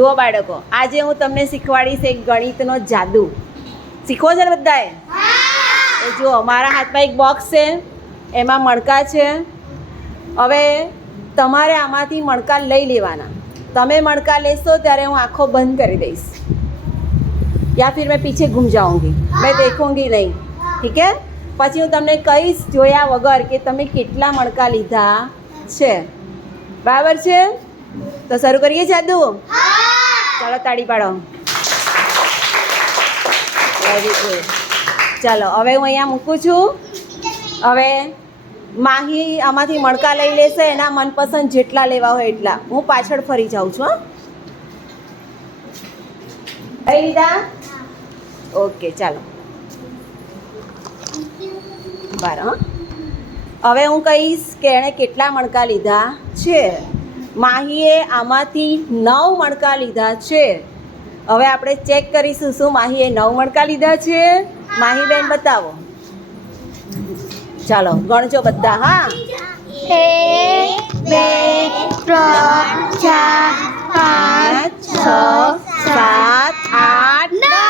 જુઓ બાળકો, આજે હું તમને શીખવાડીશ એક ગણિતનો જાદુ. શીખવો છે ને બધાએ? એ જુઓ, મારા હાથમાં એક બોક્સ છે, એમાં મણકા છે. હવે તમારે આમાંથી મણકા લઈ લેવાના. તમે મણકા લેશો ત્યારે હું આંખો બંધ કરી દઈશ, યા ફિર મેં પીછે ઘૂમ જાઉંગી, મેં દેખूंगी નહીં. ઠીક હે? પછી હું તમને કહીશ જોયા વગર કે તમે કેટલા મણકા લીધા છે. બરાબર છે? તો શરૂ કરીએ જાદુ? ચાલો તાળી પાડો. Very good. ચાલો હવે હું અહીંયા મૂકું છું. હવે માહી આમાંથી મણકા લઈ લેશે, એના મનપસંદ જેટલા લેવા હોય એટલા. હું પાછળ ફરી જાઉં છું. લઈ લીધા? ઓકે, ચાલો બાર. હવે હું કહીશ કે એણે કેટલા મણકા લીધા છે. માહીએ આમાંથી 9 મણકા લીધા છે. હવે આપણે ચેક કરીશું શું માહીએ 9 મણકા લીધા છે. માહી બેન બતાવો. ચાલો ગણજો બધા. હા, 1 2 3 4 5 6 7 8 9.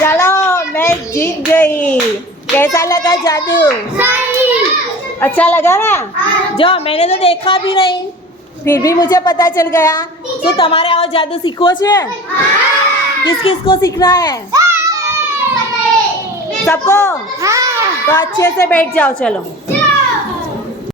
चलो मैं जीत गई. कैसा लगा जादू? अच्छा लगा ना? जो मैंने तो देखा भी नहीं, फिर भी मुझे पता चल गया. तो तुम्हारे और जादू सीखो छे? किस किस को सीखना है? सबको? तो अच्छे से बैठ जाओ. चलो.